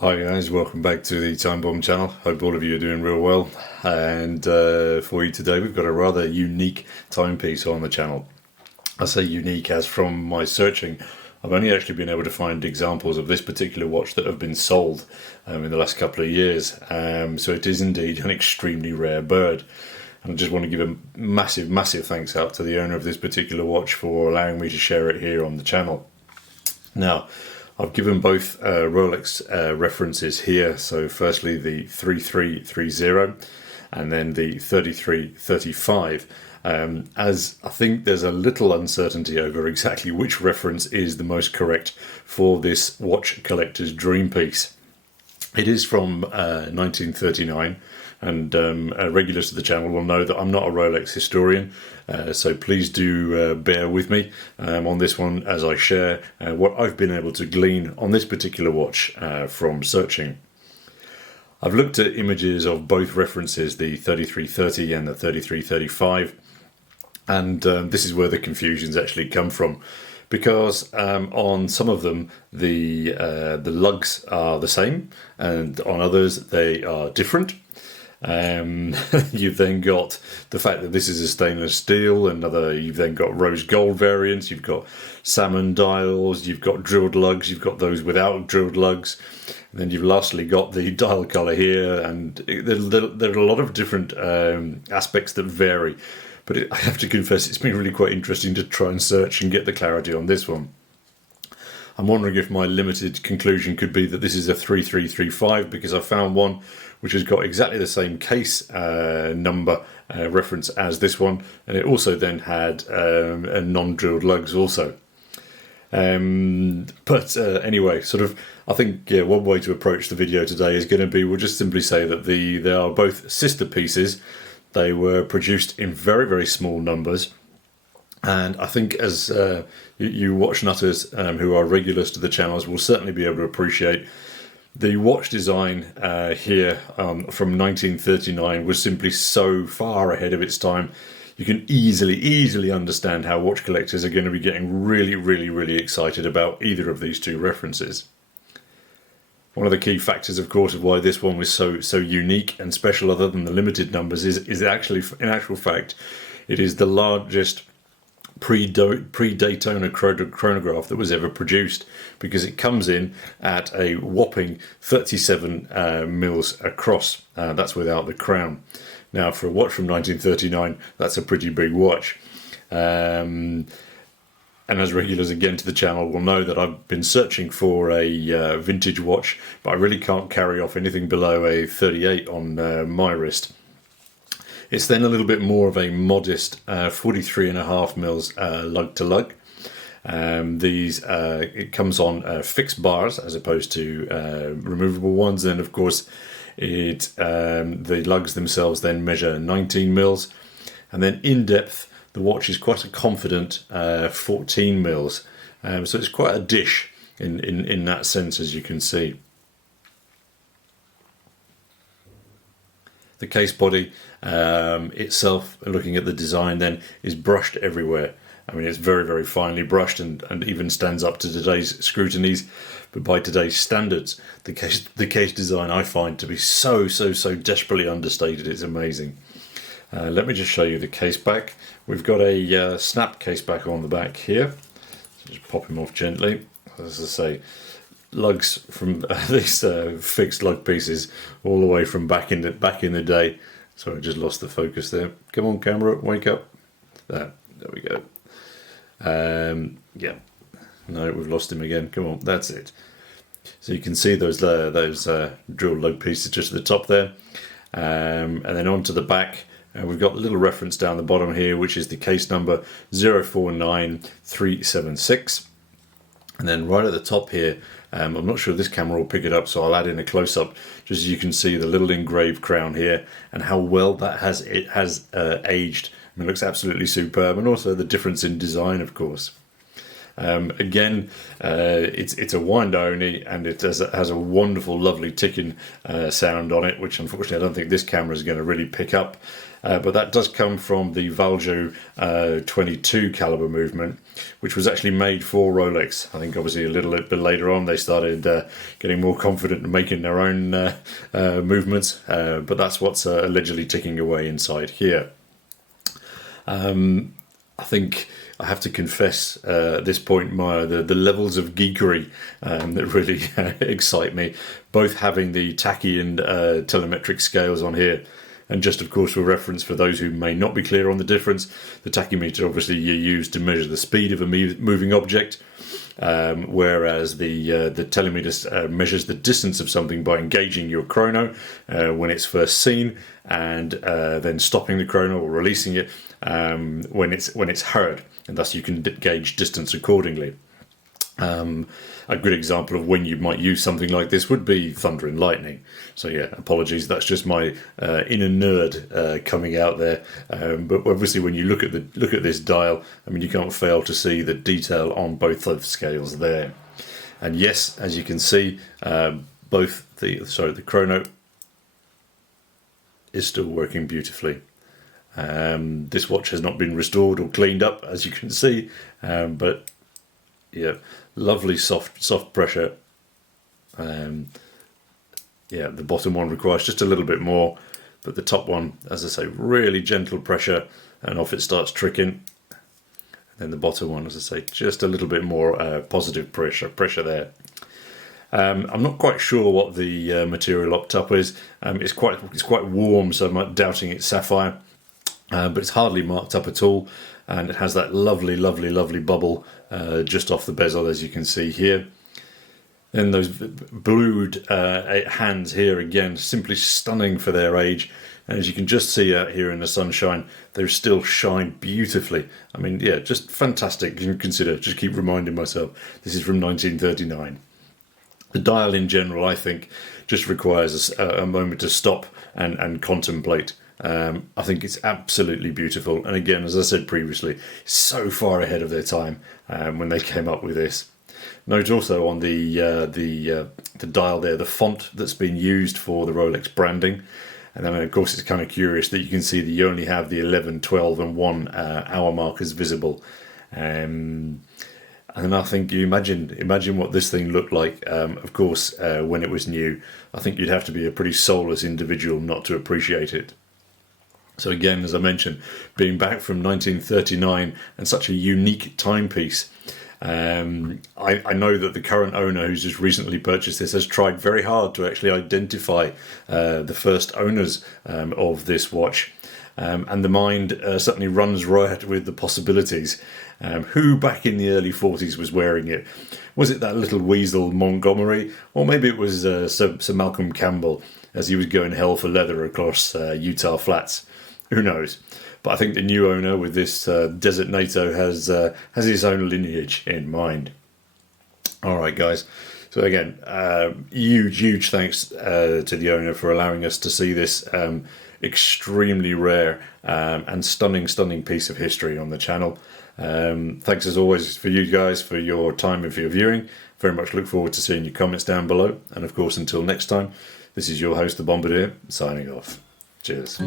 Hi guys, welcome back to the Time Bomb channel. Hope all of you are doing real well. And for you today, we've got a rather unique timepiece on the channel. I say unique as from my searching, I've only actually been able to find examples of this particular watch that have been sold in the last couple of years. So it is indeed an extremely rare bird. And I just want to give a massive thanks out to the owner of this particular watch for allowing me to share it here on the channel. Now, I've given both Rolex references here. So firstly the 3330 and then the 3335. As I think there's a little uncertainty over exactly which reference is the most correct for this watch collector's dream piece. It is from 1939, and regulars to the channel will know that I'm not a Rolex historian, so please do bear with me on this one as I share what I've been able to glean on this particular watch from searching. I've looked at images of both references, the 3330 and the 3335, and this is where the confusions actually come from. Because on some of them the lugs are the same, and on others they are different. You've then got the fact that this is a stainless steel, you've then got rose gold variants, you've got salmon dials, you've got drilled lugs, you've got those without drilled lugs, and then you've lastly got the dial colour here, and there are a lot of different aspects that vary. But I have to confess, it's been really quite interesting to try and search and get the clarity on this one. I'm wondering if my limited conclusion could be that this is a 3335, because I found one which has got exactly the same case number reference as this one, and it also then had a non-drilled lugs also. Anyway, I think one way to approach the video today is going to be, we'll just simply say that they are both sister pieces. They were produced in very small numbers, and I think as you watch nutters who are regulars to the channels will certainly be able to appreciate the watch design here from 1939 was simply so far ahead of its time. You can easily understand how watch collectors are going to be getting really excited about either of these two references. One of the key factors, of course, of why this one was so unique and special, other than the limited numbers, is actually, in actual fact, it is the largest pre-Daytona chronograph that was ever produced, because it comes in at a whopping 37 mils across. That's without the crown. Now, for a watch from 1939, that's a pretty big watch. And as regulars again to the channel will know that I've been searching for a vintage watch, but I really can't carry off anything below a 38 on my wrist. It's then a little bit more of a modest 43.5 mils lug to lug. It comes on fixed bars as opposed to removable ones. And of course, the lugs themselves then measure 19 mils, and then in depth, the watch is quite a confident 14 mils, so it's quite a dish in that sense, as you can see. The case body itself, looking at the design then, is brushed everywhere. I mean, it's very finely brushed and even stands up to today's scrutinies. But by today's standards, the case design I find to be so desperately understated. It's amazing. Let me just show you the case back. We've got a snap case back on the back here. So just pop him off gently. As I say, lugs from these fixed lug pieces all the way from back in the day. Sorry, I just lost the focus there. Come on, camera, wake up. There we go. Yeah, no, we've lost him again. Come on, that's it. So you can see those drilled lug pieces just at the top there, and then onto the back. We've got the little reference down the bottom here, which is the case number 049376. And then right at the top here, I'm not sure this camera will pick it up, so I'll add in a close-up, just so you can see the little engraved crown here and how well that has aged. I mean, it looks absolutely superb, and also the difference in design, of course. Again, it's a wind only, and it has a wonderful, lovely ticking sound on it, which unfortunately I don't think this camera is going to really pick up. But that does come from the Valjo 22 caliber movement, which was actually made for Rolex. I think obviously a little bit later on they started getting more confident in making their own movements, but that's what's allegedly ticking away inside here. I think I have to confess at this point the levels of geekery that really excite me, both having the tachy and telemetric scales on here. And just, of course, for reference, for those who may not be clear on the difference, the tachymeter obviously you use to measure the speed of a moving object, whereas the telemeter measures the distance of something by engaging your chrono when it's first seen, and then stopping the chrono or releasing it when it's heard, and thus you can gauge distance accordingly. A good example of when you might use something like this would be thunder and lightning. So yeah, apologies, that's just my inner nerd coming out there. But obviously, when you look at this dial, I mean, you can't fail to see the detail on both of the scales there. And yes, as you can see, both the chrono is still working beautifully. This watch has not been restored or cleaned up, as you can see, but yeah, lovely soft pressure. Yeah, the bottom one requires just a little bit more, but the top one, as I say, really gentle pressure, and off it starts tricking. And then the bottom one, as I say, just a little bit more positive pressure there. I'm not quite sure what the material up top is. It's quite warm, so I'm doubting it's sapphire, but it's hardly marked up at all. And it has that lovely bubble just off the bezel, as you can see here. And those blued hands here, again, simply stunning for their age. And as you can just see out here in the sunshine, they still shine beautifully. I mean, yeah, just fantastic. You can consider, just keep reminding myself, this is from 1939. The dial in general, I think, just requires a moment to stop and contemplate. I think it's absolutely beautiful, and again, as I said previously, so far ahead of their time when they came up with this. Note also on the dial there, the font that's been used for the Rolex branding, and then of course it's kind of curious that you can see that you only have the 11, 12, and 1 hour markers visible. And I think you imagine what this thing looked like. Of course, when it was new, I think you'd have to be a pretty soulless individual not to appreciate it. So again, as I mentioned, being back from 1939 and such a unique timepiece, I know that the current owner, who's just recently purchased this, has tried very hard to actually identify the first owners of this watch. And the mind certainly runs riot with the possibilities. Who back in the early 40s was wearing it? Was it that little weasel Montgomery? Or maybe it was Sir Malcolm Campbell as he was going hell for leather across Utah Flats. Who knows? But I think the new owner with this Desert NATO has his own lineage in mind. All right, guys. So again, huge thanks to the owner for allowing us to see this extremely rare and stunning piece of history on the channel. Thanks as always for you guys for your time and for your viewing. Very much look forward to seeing your comments down below. And of course, until next time, this is your host, the Bombardier, signing off. Cheers.